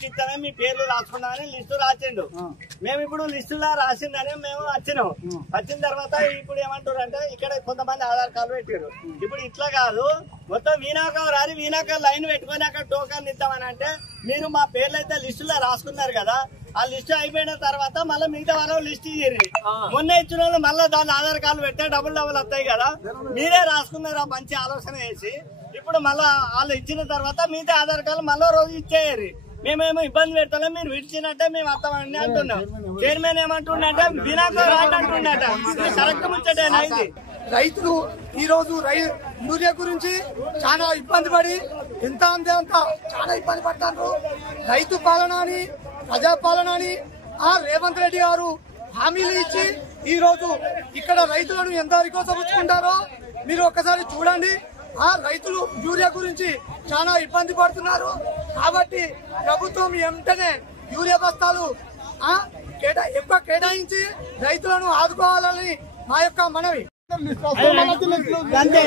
చిత్తమే మీ పేర్లు రాసుకున్నామని లిస్టు రాసిండు. మేము ఇప్పుడు లిస్టులా రాసిందని మేము వచ్చినాం. వచ్చిన తర్వాత ఇప్పుడు ఏమంటారు అంటే ఇక్కడ కొంతమంది ఆధార్ కార్డు పెట్టారు. ఇప్పుడు ఇట్లా కాదు, మొత్తం వీణాకం రాని వీణాకం లైన్ పెట్టుకుని అక్కడ టోకన్ ఇద్దామని అంటే మీరు మా పేర్లు అయితే లిస్టులో రాసుకున్నారు కదా, ఆ లిస్టు అయిపోయిన తర్వాత మళ్ళీ మిగతా వాళ్ళు లిస్ట్ ఇయ్యి. మొన్న ఇచ్చిన వాళ్ళు మళ్ళీ దాని ఆధార్ కార్డు పెడితే డబుల్ వస్తాయి కదా, మీరే రాసుకున్నారు ఆ మంచి ఆలోచన చేసి. ఇప్పుడు మళ్ళా వాళ్ళు ఇచ్చిన తర్వాత మిగతా ఆధార్ కార్డు మళ్ళీ రోజు ఇచ్చేయాలి. మేమేమో ఇబ్బంది పెడతాం, మీరు విడిచినట్టే మేము అర్థమండి అంటున్నాం. చైర్మన్ ఏమంటుండే వినాక రాంటుండట, కరెక్ట్ ముచ్చటేనా ఇది? రైతులు ఈ రోజు యూరియా గురించి చాలా ఇబ్బంది పడి ఎంత అంతే అంత చాలా ఇబ్బంది పడతారు. రైతు పాలన అని ప్రజాపాలన అని ఆ రేవంత్ రెడ్డి గారు హామీలు ఇచ్చి ఈ రోజు ఇక్కడ రైతులను ఎంత రికోసపుచ్చుకుంటారో మీరు ఒక్కసారి చూడండి. ఆ రైతులు యూరియా గురించి చాలా ఇబ్బంది పడుతున్నారు. కాబట్టి ప్రభుత్వం వెంటనే యూరియా బస్తాలు ఎక్కువ కేటాయించి రైతులను ఆదుకోవాలని మా యొక్క మనవి. అంతే